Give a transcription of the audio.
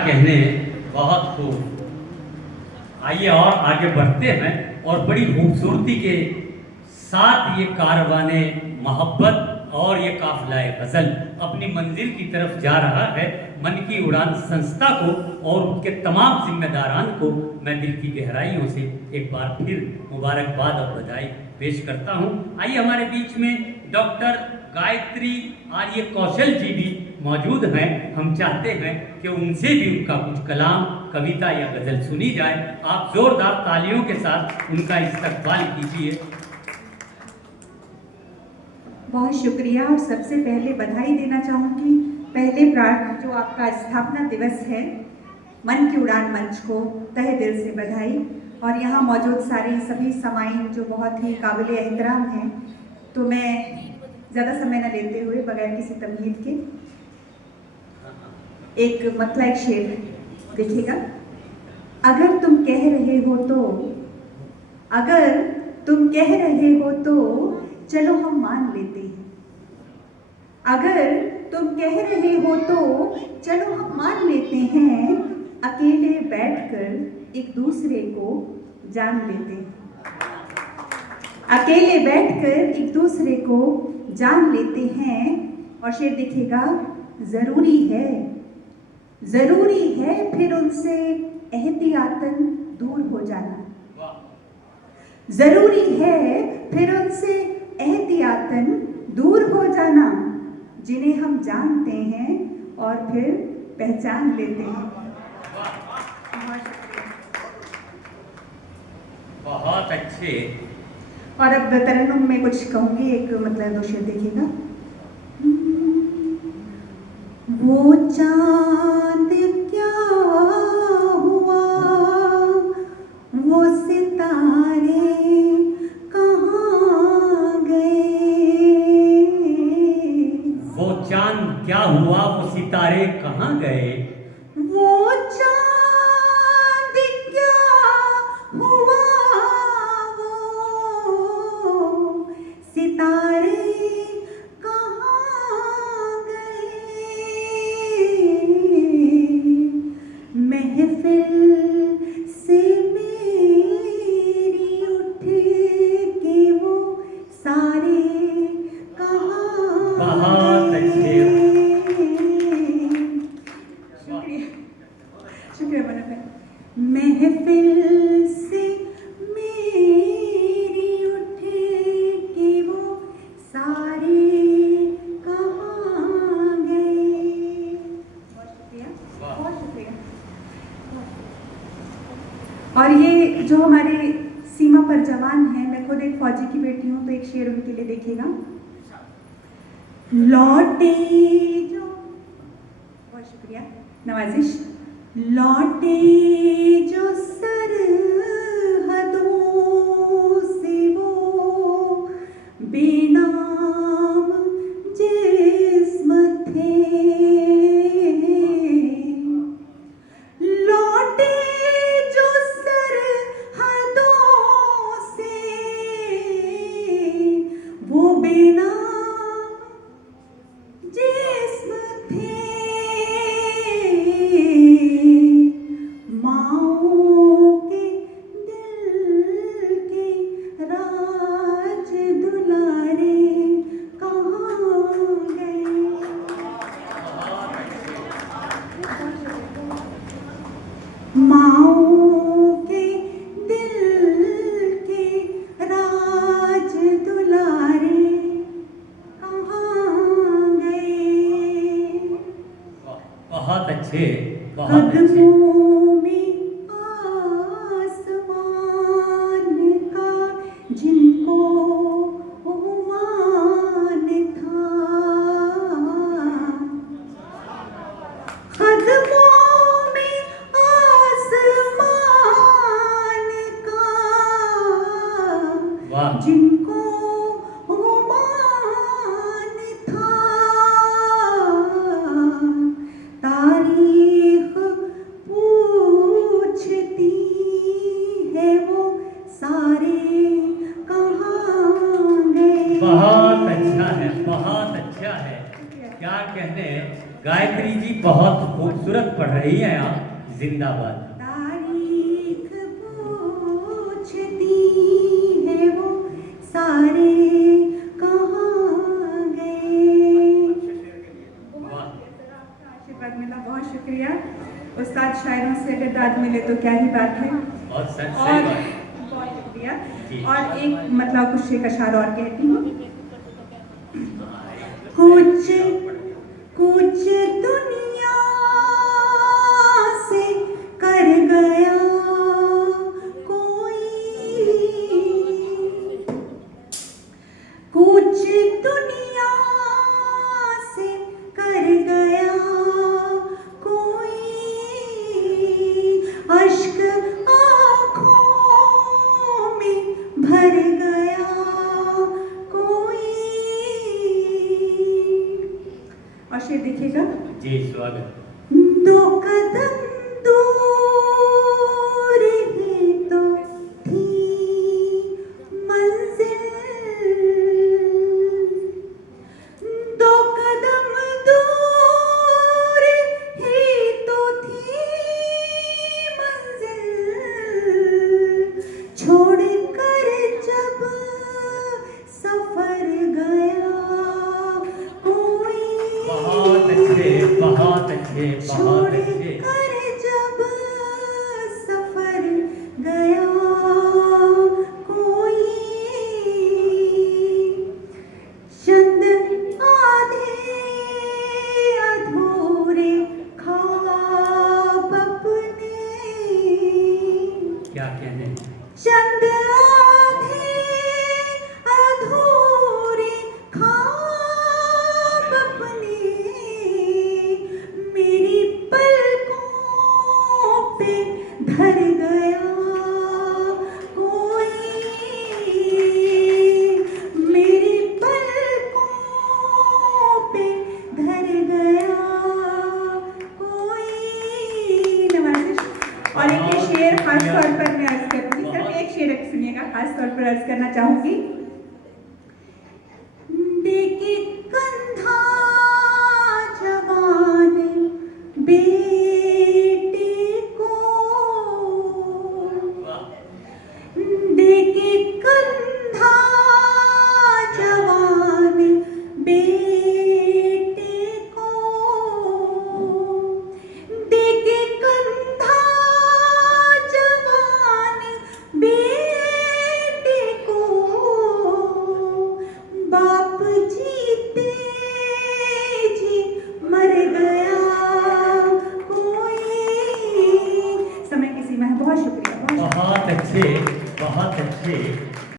कहने, बहुत खूब। आइए और आगे बढ़ते हैं और बड़ी खूबसूरती के साथ ये कारवाने मोहब्बत और ये काफिला गज़ल अपनी मंजिल की तरफ जा रहा है। मन की उड़ान संस्था को और उनके तमाम जिम्मेदारान को मैं दिल की गहराइयों से एक बार फिर मुबारकबाद और बधाई पेश करता हूँ। आइए हमारे बीच में डॉक्टर गायत्री आर्य कौशल जी भी मौजूद हैं। हम चाहते हैं कि उनसे भी उनका कुछ कलाम, कविता या गज़ल सुनी जाए। आप जोरदार तालियों के साथ उनका इस्तकबाल कीजिए। बहुत शुक्रिया और सबसे पहले बधाई देना चाहूँगी। पहले जो आपका स्थापना दिवस है, मन की उड़ान मंच को तहे दिल से बधाई। और यहाँ मौजूद सारे सभी समाइन जो बहुत ही काबिल एहतराम हैं, तो मैं ज़्यादा समय न लेते हुए बगैर किसी तमहीद के एक मतला एक शेर देखिएगा। अगर तुम कह रहे हो तो, अगर तुम कह रहे हो तो चलो हम मान लेते हैं। अगर तुम कह रहे हो तो चलो हम मान लेते हैं। अकेले बैठकर एक दूसरे को जान लेते हैं। अकेले बैठकर एक दूसरे को जान लेते हैं। और शेर देखिएगा, जरूरी है फिर उनसे एहतियातन दूर हो जाना। जरूरी है फिर उनसे एहतियातन दूर हो जाना, जिन्हें हम जानते हैं और फिर पहचान लेते हैं। बहुत अच्छे। और अब तरन्नुम में कुछ कहूँगी, एक मतलब दो शेर देखिएगा। वो चांद क्या हुआ, वो सितारे कहाँ गए। वो चांद क्या हुआ, वो सितारे कहाँ गए। वो चांद क्या हुआ, वो सितारे कहाँ गए। महफिल से मेरी उठ के वो सारे कहाँ बहुत अच्छे। शुक्रिया महफिल से मेरी उठ के वो सारे कहाँ गए। बहुत शुक्रिया। और ये जो हमारे सीमा पर जवान हैं, मैं खुद एक फौजी की बेटी हूँ, तो एक शेर उनके लिए देखिएगा। लौटे जो, बहुत शुक्रिया नवाजिश। लौटे जो सरहदों से वो बेनाम जिस्म थे। लौटे जो सरहदों से वो बेनाम जिस्म थे। माओ के दिल के राज दुलारे कहाँ गए। माओ के दिल के राज दुलारे कहाँ गए। बहुत अच्छे, बहुत अच्छे। कदमों में आसमान का जिनको गुमान था। कदमों में आसमान का वाह। जिनको गुमान था। तारीख पूरी रही हैं आप, जिंदाबाद। तारीख पूछती है वो सारे कहाँ गए। वाह, आशीर्वाद मिला, बहुत शुक्रिया। उस्ताद शायरों से अगर दाद मिले तो क्या ही बात है। और सही और बात। बहुत शुक्रिया। जी। और एक मतलब कुछ शेर का शार और कहती हूँ। कुछ कुछ दुनिया से कर गया कोई, कुछ दुनिया से कर गया कोई, अश्क आँखों में भर गया कोई। और शेर देखिएगा। जी, स्वागत। दो कदम दूर ही तो थी मंजिल, दो कदम दूर ही तो थी मंजिल, छोड़ कर जब सफर गया कोई, बहुत अच्छे, बहुत अच्छे, बहुत छोड़ अच्छे। कर जब सफर गया कोई, चंद आधे अधूरे ख्वाब अपने, क्या कहने। चंद आधे अधूरे ख्वाब अपने, मेरी पलकों पे धर गया कोई, मेरी पलकों पे धर गया कोई। नमस्ते। और एक ये शेर खास तौर पर मैं अर्ज करूंगी, सिर्फ एक शेर सुनिएगा, खास तौर पर अर्ज करना चाहूंगी। देखे कंधा जवान बेटे को, वाह, देखे कंधा जवान बेटे को, देखे कंधा जवान बेटे को, बाप जीते जी मर गया कोई। समय की सीमा है। बहुत शुक्रिया, बहुत शुक्रिया। बहुत अच्छे, बहुत अच्छे।